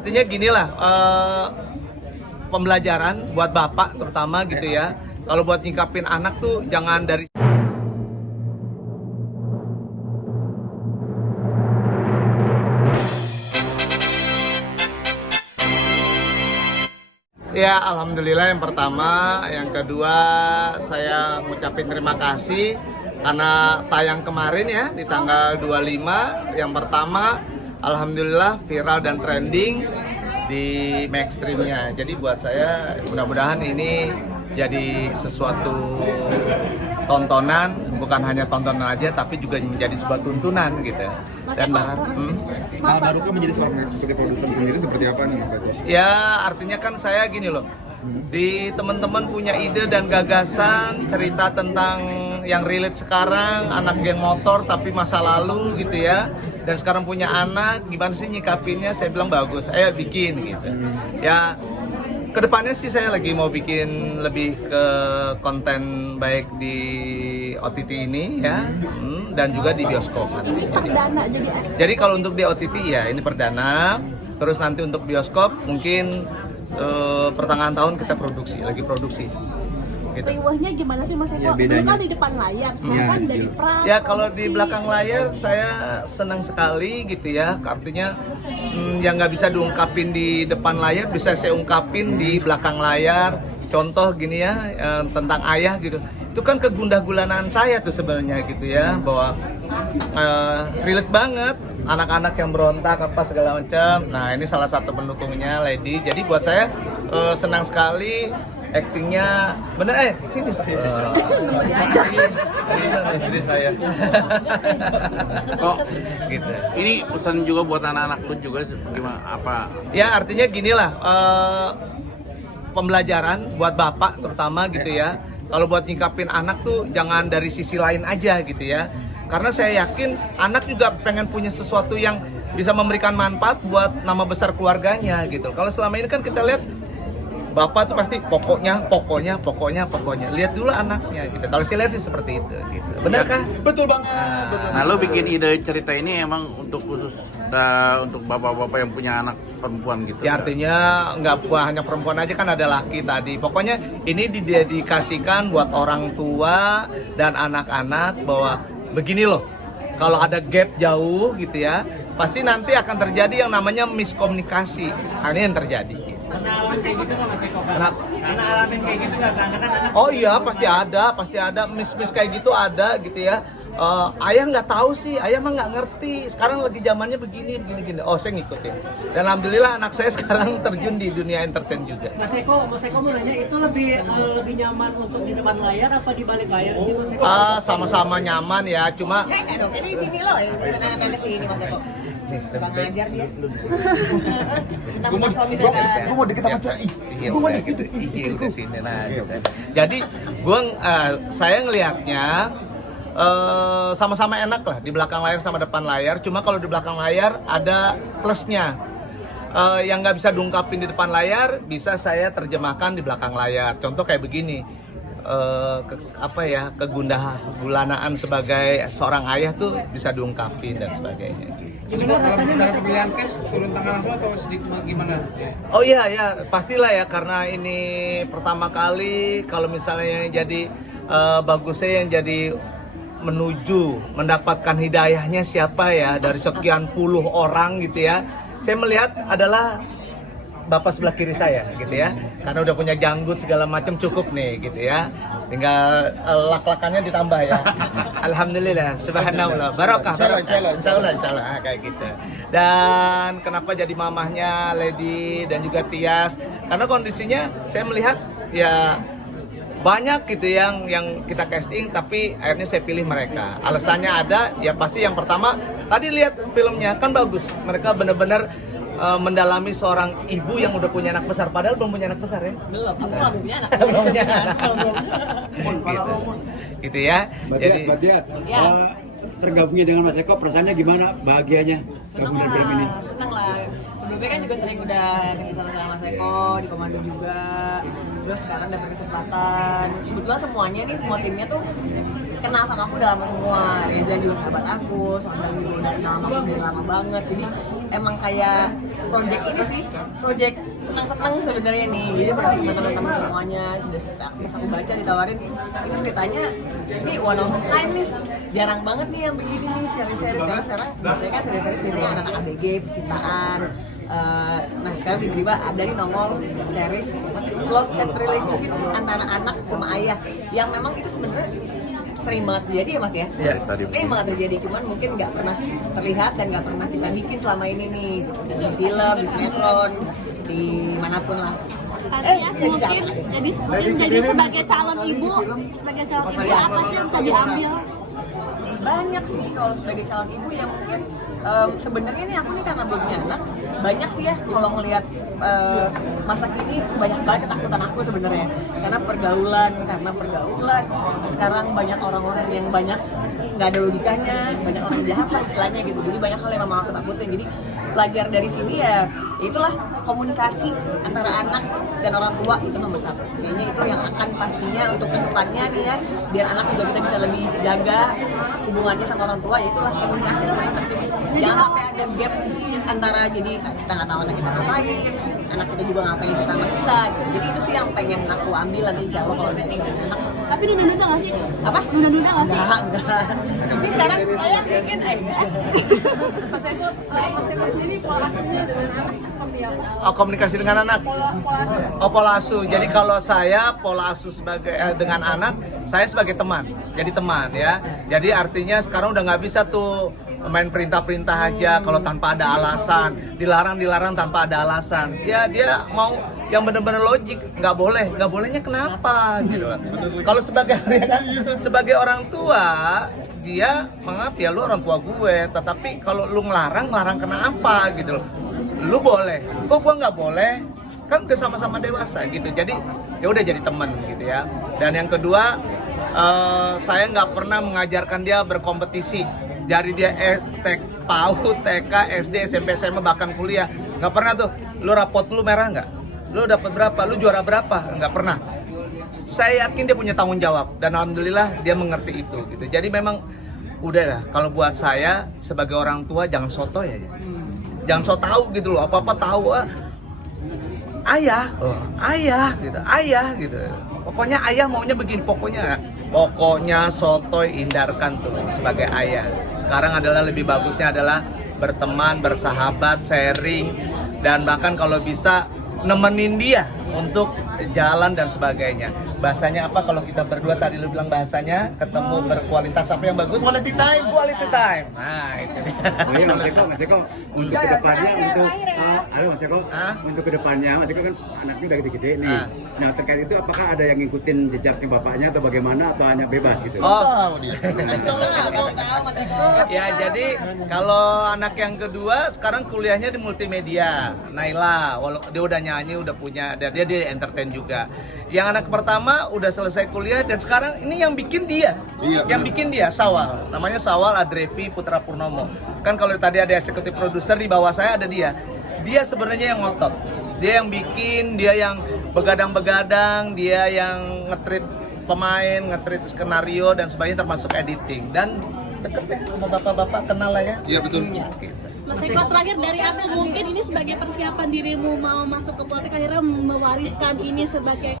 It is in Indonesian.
artinya gini lah, pembelajaran buat bapak terutama gitu ya. Kalau buat nyikapin anak tuh jangan dari ya, alhamdulillah yang pertama, yang kedua saya ngucapin terima kasih karena tayang kemarin ya di tanggal 25. Yang pertama alhamdulillah viral dan trending di Maxstream-nya. Jadi buat saya mudah-mudahan ini jadi sesuatu tontonan, bukan hanya tontonan aja tapi juga menjadi sebuah tuntunan gitu. Dan Naruka menjadi seperti produser sendiri seperti apa nih Mas Eko? ya, artinya kan saya gini loh. Di teman-teman punya ide dan gagasan cerita tentang yang relate sekarang, anak geng motor tapi masa lalu gitu ya, dan sekarang punya anak, gimana sih nyikapinnya? Saya bilang bagus, ayo bikin gitu ya. Kedepannya sih saya lagi mau bikin lebih ke konten baik di OTT ini ya, dan juga di bioskop nanti. Ini perdana Jadi kalau untuk di OTT ya ini perdana, terus nanti untuk bioskop mungkin pertengahan tahun kita lagi produksi. Gitu. Riwahnya gimana sih Mas Eko? Ya, Dulu kan di depan layar, sekarang kan dari pra. Ya kalau di belakang layar saya senang sekali gitu ya. Artinya yang nggak bisa diungkapin di depan layar bisa saya ungkapin di belakang layar. Contoh gini ya, tentang ayah gitu. Itu kan kegundah-gulanaan saya tuh sebenarnya gitu ya, bahwa relate banget anak-anak yang berontak apa segala macam. Nah ini salah satu pendukungnya Lady. Jadi buat saya senang sekali. Actingnya bener, sini saya. Ini istri saya. Kok Gitu. ini pesan juga buat anak-anak lu juga gimana apa? Ya artinya gini lah, pembelajaran buat bapak terutama gitu ya. Kalau buat nyikapin anak tuh jangan dari sisi lain aja gitu ya. Karena saya yakin anak juga pengen punya sesuatu yang bisa memberikan manfaat buat nama besar keluarganya gitu. Kalau selama ini kan kita lihat bapak tuh pasti pokoknya. Lihat dulu anaknya gitu. Kalau saya lihat sih seperti itu gitu. Benar kah? Betul banget. Nah, lu bikin ide cerita ini emang untuk khusus untuk bapak-bapak yang punya anak perempuan gitu. Ya artinya nggak hanya perempuan aja, kan ada laki tadi. Pokoknya ini didedikasikan buat orang tua dan anak-anak bahwa begini loh. Kalau ada gap jauh gitu ya, pasti nanti akan terjadi yang namanya miskomunikasi. Nah, ini yang terjadi. Oh iya pasti ada miss kayak gitu ada gitu ya. Ayah nggak tahu sih, ayah mah nggak ngerti. Sekarang lagi zamannya begini. Oh saya ngikutin. Dan alhamdulillah anak saya sekarang terjun di dunia entertain juga. Mas Eko mau nanya itu lebih nyaman untuk di depan layar apa di balik layar sih Mas Eko? Sama-sama nyaman ya, cuma Ini bini lo ya, anak-anak sini Mas Eko. Bang ajar dia. Tentang suami saya. Gue mau deket sama cewek. Gue mau deket. Udah sini nah. Jadi saya ngelihatnya sama-sama enak lah di belakang layar sama depan layar. Cuma kalau di belakang layar ada plusnya. Yang nggak bisa diungkapin di depan layar bisa saya terjemahkan di belakang layar. Contoh kayak begini. Kegundahan sebagai seorang ayah tuh bisa diungkapin dan sebagainya. Gimana rasanya Mas Eko? Pilihan cash turun tangan langsung atau sedikit gimana? Oh iya ya, pastilah ya, karena ini pertama kali. Kalau misalnya yang jadi bagusnya yang jadi mendapatkan hidayahnya siapa ya dari sekian puluh orang gitu ya. Saya melihat adalah bapak sebelah kiri saya gitu ya, karena udah punya janggut segala macam cukup nih gitu ya, tinggal lak-lakannya ditambah ya. Alhamdulillah, subhanallah, barokah, insyaallah kayak gitu. Dan kenapa jadi mamahnya Lady dan juga Tias, karena kondisinya saya melihat ya banyak gitu yang kita casting tapi akhirnya saya pilih mereka. Alasannya ada ya, pasti yang pertama tadi lihat filmnya kan bagus, mereka benar-benar mendalami seorang ibu yang udah punya anak besar, padahal belum punya anak besar ya. Belum, aku belum punya anak. Belum punya anak. Gitu ya. Jadi Badias, Ya. tergabungnya dengan Mas Eko, perasaannya gimana? Bahagianya Seneng gabung dalam film ini? lah, seneng lah. Sebelumnya kan juga sering udah kerja sama Mas Eko di Komando juga. Terus sekarang dapat kesempatan. Kebetulan semuanya nih, semua timnya tuh kenal sama aku udah lama semua. Reza juga sahabat aku, Sondang juga udah kenal sama aku dari lama banget. Jadi emang kayak project ini sih, project senang-senang sebenarnya nih. Jadi project sama teman-teman semuanya. Pas aku baca ditawarin, ini ceritanya ini one of a kind nih. Jarang banget nih yang begini nih, series-series sekarang biasanya kan series-series biasanya anak-anak ABG, percintaan. Nah sekarang tiba-tiba ada nih nongol series love and relationship antara anak sama ayah yang memang itu sebenarnya sering banget terjadi ya mas ya? Iya, tadi sering banget terjadi, cuman mungkin nggak pernah terlihat dan nggak pernah kita bikin selama ini nih di film, di sinetron, di manapun lah. Arias mungkin jadi sebagai calon ibu apa sih yang bisa diambil? Banyak sih kalau sebagai calon ibu yang mungkin sebenarnya nih aku nih karena belum punya anak, banyak sih ya kalau ngelihat masa kini banyak banget ketakutan aku sebenarnya karena pergaulan sekarang banyak orang-orang yang banyak nggak ada logikanya, banyak orang jahat lah istilahnya gitu, jadi banyak hal yang memang aku takutin. Jadi belajar dari sini ya itulah komunikasi antara anak dan orang tua itu nomor satu. Kayaknya itu yang akan pastinya untuk kedepannya nih ya, biar anak juga kita bisa lebih jaga hubungannya sama orang tua, ya itulah komunikasi itu paling penting. Jangan sampai ada gap antara jadi kita nggak tahu anak kita ngapain, anak kita juga ngapain kita sama kita gitu. Jadi itu sih yang pengen aku ambil nanti insya Allah kalau dari anak. Tapi nunda-nunda nggak sih? Apa? Nunda-nunda nggak sih? Enggak. Tapi sekarang saya mungkin Mas Eko sendiri pola asuhnya dengan anak seperti apa? Oh, komunikasi dengan anak. Oh, pola asuh. Jadi kalau saya pola asuh sebagai dengan anak, saya sebagai teman. Jadi teman ya. Jadi artinya sekarang udah nggak bisa tuh main perintah-perintah aja kalau tanpa ada alasan, dilarang tanpa ada alasan. Ya dia mau yang benar-benar logik, nggak bolehnya kenapa gitu. Kalau sebagai ya kan, sebagai orang tua dia maaf ya lu orang tua gue, tetapi kalau lu ngelarang kenapa gitu loh. Lu boleh, kok gua nggak boleh? Kan udah sama-sama dewasa gitu. Jadi ya udah jadi teman gitu ya. Dan yang kedua, saya nggak pernah mengajarkan dia berkompetisi. Dari dia PAUD, TK, SD, SMP, SMA, bahkan kuliah. Nggak pernah tuh, lu rapot lu merah nggak? Lu dapat berapa? Lu juara berapa? Nggak pernah. Saya yakin dia punya tanggung jawab. Dan alhamdulillah dia mengerti itu gitu. Jadi memang udah lah, kalau buat saya sebagai orang tua jangan sotoy aja. Jangan so tahu gitu loh, apa-apa tahu. Ayah gitu. Pokoknya ayah maunya begini, pokoknya sotoy hindarkan tuh sebagai ayah. Sekarang adalah lebih bagusnya adalah berteman, bersahabat, sharing, dan bahkan kalau bisa nemenin dia untuk jalan dan sebagainya. Bahasanya apa kalau kita berdua tadi lu bilang bahasanya ketemu berkualitas apa yang bagus? Quality time. Nah, itu dia. Ayo Mas Eko, untuk kedepannya untuk kedepannya Mas Eko kan anaknya udah gede-gede nih. Nah terkait itu apakah ada yang ngikutin jejaknya bapaknya atau bagaimana atau hanya bebas gitu? Oh, ya jadi kalau anak yang kedua sekarang kuliahnya di multimedia. Naila, dia udah nyanyi, udah punya, dia di entertain juga. Yang anak pertama udah selesai kuliah dan sekarang ini yang bikin dia. Bikin dia Sawal. Namanya Sawal Adrepi Putra Purnomo. Kan kalau tadi ada eksekutif produser di bawah saya ada dia. Dia sebenarnya yang ngotot. Dia yang bikin, dia yang begadang-begadang, dia yang nge-treat pemain, nge-treat skenario dan sebagainya termasuk editing. Dan deket ya sama bapak-bapak, kenal lah ya. Iya betul. Mas Eko, terakhir dari aku, mungkin ini sebagai persiapan dirimu mau masuk ke politik, akhirnya mewariskan ini sebagai